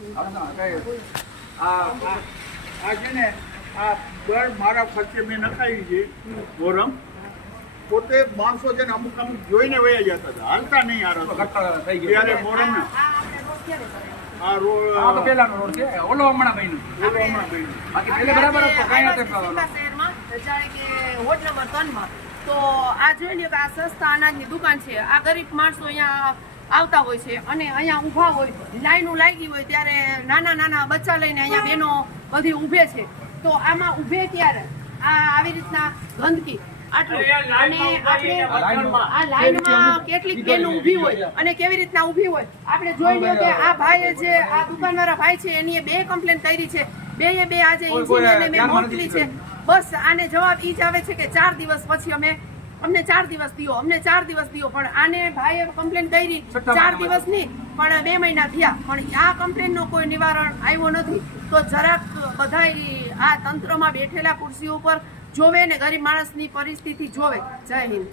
આ છે ને આ દર મારા ખર્ચે મેં નખાવી છે મોરમ. પોતે માણસો છે ને અમુક જોઈને વયા જતા હતા, હાલતા નહીં આ રસ્તો ત્યારે મોરમ ને આ રોડ તો પેલાનો રોડ છે, ઓલો હમણાં બન્યું. બાકી પેલે બરાબર હતો, કાંઈ નહોતું. શહેરમાં જાણે કે વોર્ડ નંબર 3 માં તો આ જોઈ લ્યો કે આ સસ્તા અનાજની દુકાન છે. આ ગરીબ માણસો અહીંયા આવતા હોય છે અને અહીંયા ઊભા હોય, લાઈનો લાગી હોય ત્યારે નાના નાના બચ્ચા લઈને અહીંયા બહેનો બધી ઊભે છે. તો આમાં ઊભે ત્યારે આવી રીતના ગંદકી આટલું, અને આપણે આ લાઈનમાં કેટલીક બહેનો ઊભી હોય અને કેવી રીતના ઊભી હોય આપણે જોઈ લ્યો કે આ ભાઈએ જે આ દુકાનવાળા ભાઈ છે એની 2 કમ્પ્લેન કરી છે, બે આજે ઇન્જિનિયરને મેં મોકલી છે. બસ આને જવાબ ઈ જ આવે છે કે 4 દિવસ પછી અમને 4 દિવસ દિયો, અમને 4 દિવસ દિયો. પણ આને ભાઈએ કમ્પ્લેન કરી 4 દિવસ નહીં પણ 2 મહિના થયા, પણ આ કમ્પ્લેનનો કોઈ નિવારણ આવ્યો નથી. તો જરાક બધાય આ તંત્રમાં બેઠેલા ખુરશીઓ ઉપર જોવે ને ગરીબ માણસની પરિસ્થિતિ જોવે. જય હિન્દ.